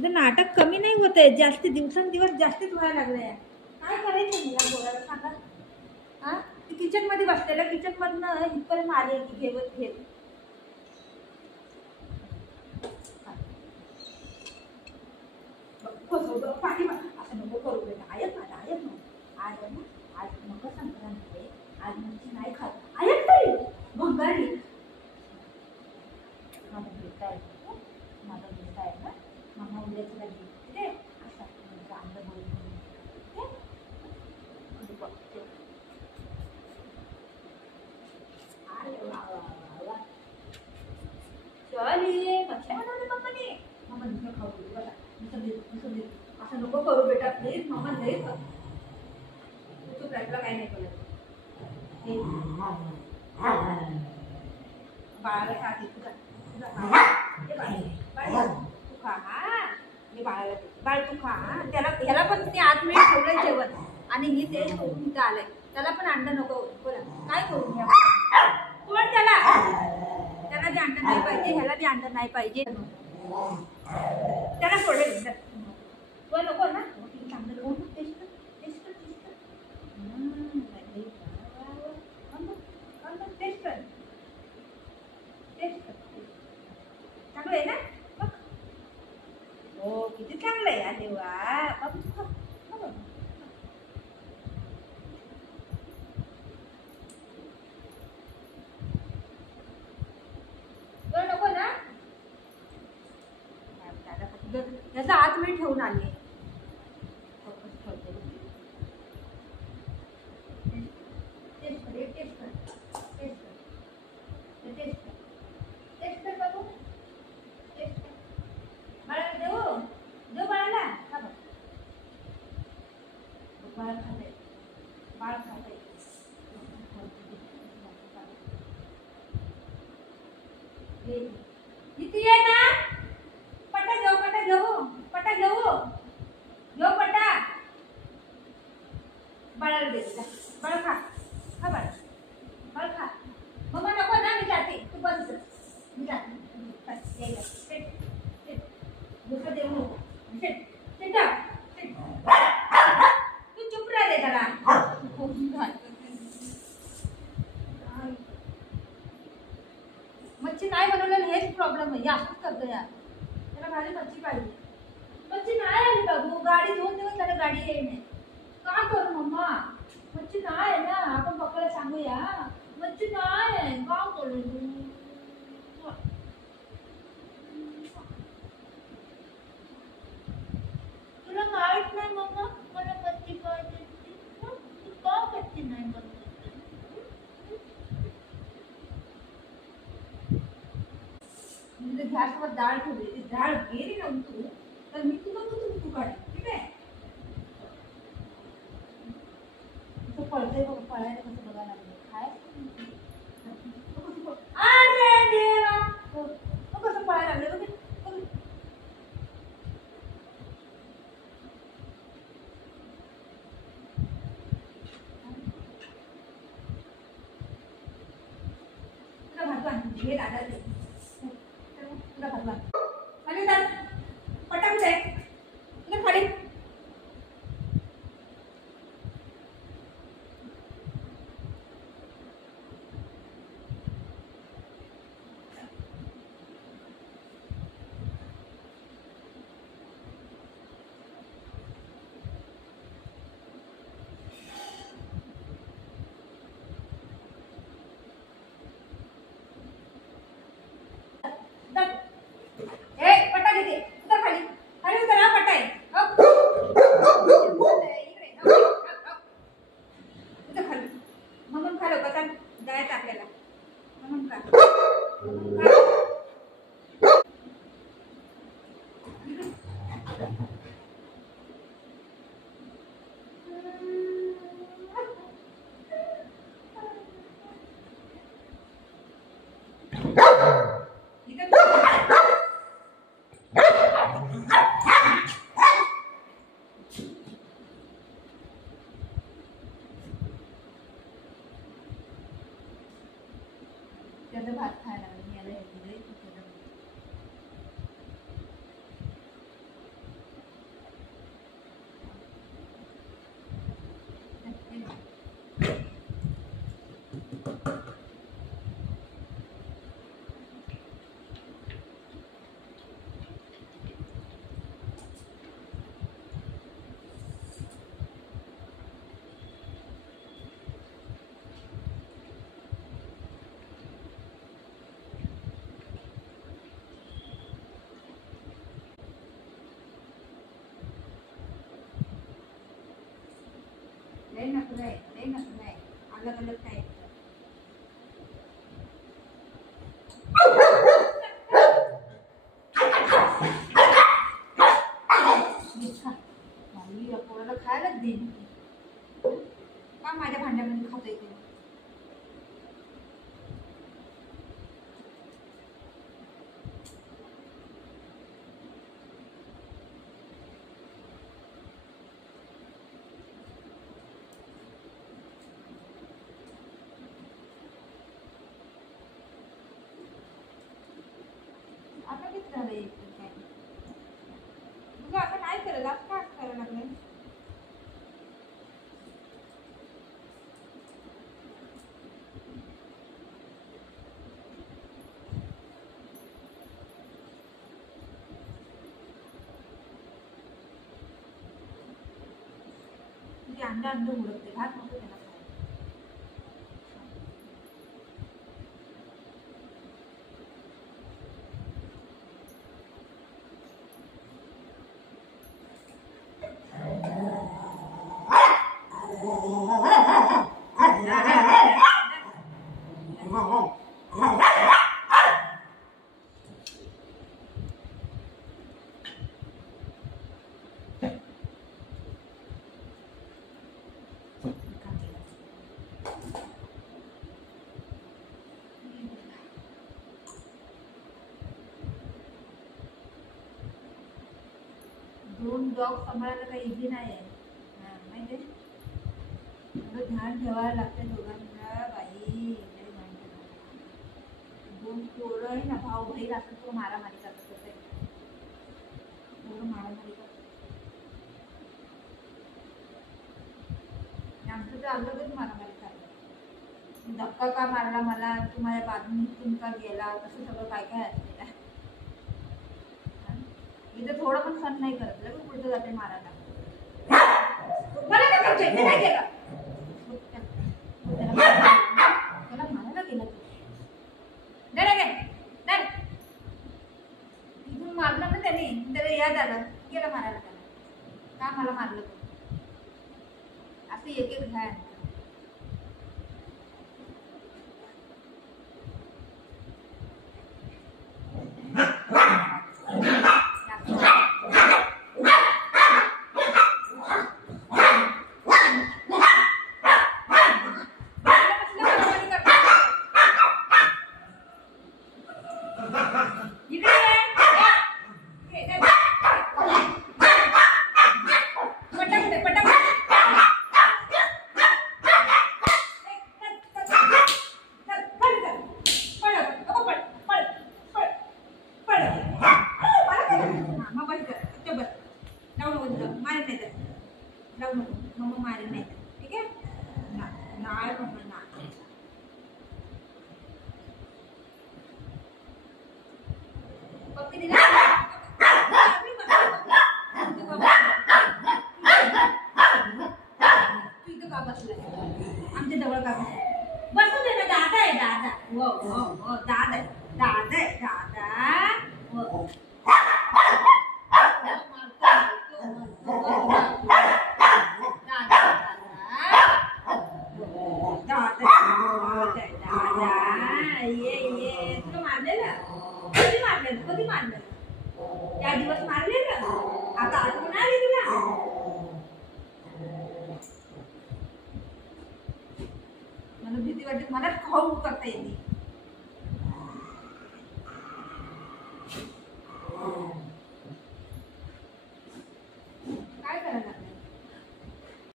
त्याचं नाटक कमी नाही होत आहे, जास्त दिवसेंदिवस जास्तीच व्हायला लागलं आहे. काय करायचं मला बोलायला सांगा. हा ती किचनमध्ये बसलेल्या किचनमधनं इथपर्यंत आली की घेवत घेत पाणी असं नको करू बेटा. ऐक माझा ऐक ना. आज आहे ना, आज मकर संक्रांती आहे, आज मच्छी नाही खात. ऐक तरी भंगारी माझा बेटा आहे, माझा बेटा आहे ना. मम्मा उद्या तुला घेते असा चांगलं बोलून चली मच्छी बनवली मम्माने. मम्मा दुसरं खाऊ दे बघा. असं नको करू बेटा प्लीज. मम्मा नाही खाऊ. तू तुला काय नाही कळत. बाळाला खा तुझा तू खा. हा मी बाळाला बाळ तू खा. त्याला ह्याला पण ते आत वेळ ठेवलंय जेवण आणि ही ते सोडून इथं आलंय. त्याला पण अंड नको. बोला काय करू मी कोण त्याला. त्याला बी अंड नाही पाहिजे, ह्याला बी अंड नाही पाहिजे. त्याला सोडेल तो नको ना. चांगलं टेस्ट टेस्ट टेस्ट टेस्ट चांगलं आहे ना. बघ हो किती चांगलं आहे. अरे वा नको ना. याचा आत मी ठेवून आले. किती आहे ना. पटा घेऊ पटा घेऊ पटा घेऊ घेऊ पटा. बाळाला दे बाळ खा. खा बाळ बाळ खा. मम्मा नको ना मी जाते. तू बस मी जाते. दुसरं देऊ नको. तू चुप राहा दे त्याला. मच्छी नाही बनवलेलं हेच प्रॉब्लेम आहे. असंच करतो यार. त्याला भारी मच्छी पाहिजे. मच्छी नाही आली बाबू. गाडी 2 दिवस झालं गाडी येईन. का करू मम्मा. मच्छी नाही आहे ना. आपण पप्पाला सांगूया मच्छी नाही आहे. का करू तुला माहित नाही मम्मा मला मच्छी पाहिजे. तू का मच्छी नाही बनवत. गॅसवर डाळ ठेवली. ती डाळ गेली ना तू तर मी तुला तू काढ. ठीक आहे. तू पळतंय बघ. पळायला कसं बघायला लागलं. काय अरे देवा कसं पळायला लागले बघ. तुला भगवान हे दादा दे. तुला भगवान खाली जा. पटाक आहे तुला खाली. गलत काय पोराला खायलाच देईन का माझ्या भांड्यामध्ये खातो येते आता किती झालंय काय तुझं आता काय करत आज काय करायला लागलंय तुझी अंड उडकते भात नको त्याला दोन डॉग सांभाळायला काही इझी नाही आहे माहिती थोडं ध्यान ठेवायला लागतं दोघांना बाई दोन पोरं आहे ना भाऊ बहीण असं तो मारामारी करतात तसं मारामारी करतात आमचं तर अगोदरच मारामारी करतात धक्का का मारला मला तुम्हाला बाजून तुमचा गेला तसं सगळं काय काय असते इथं थोडं पण सण नाही करत लगेच पुढचं जाते मारायला मला काय करतोय मी काय केलं त्याला मारायला गेला इथून मारलं ना त्याने त्याला याद आलं गेला मारायला त्याला का मला मारलं असं एक एक घ्या मम्मा मारेल नाही ठीक आहे नाही मम्मा नाही पप्पी दिला तू इथं का बसलाय आमच्या जवळ का बसू दे ना दादा आहे दादा हो हो हो दादा आहे दादा आहे दादा हो कधी मारलं त्या दिवस मारले का आता आठवण आली तुला मला भीती वाटते मला खाऊ करता येते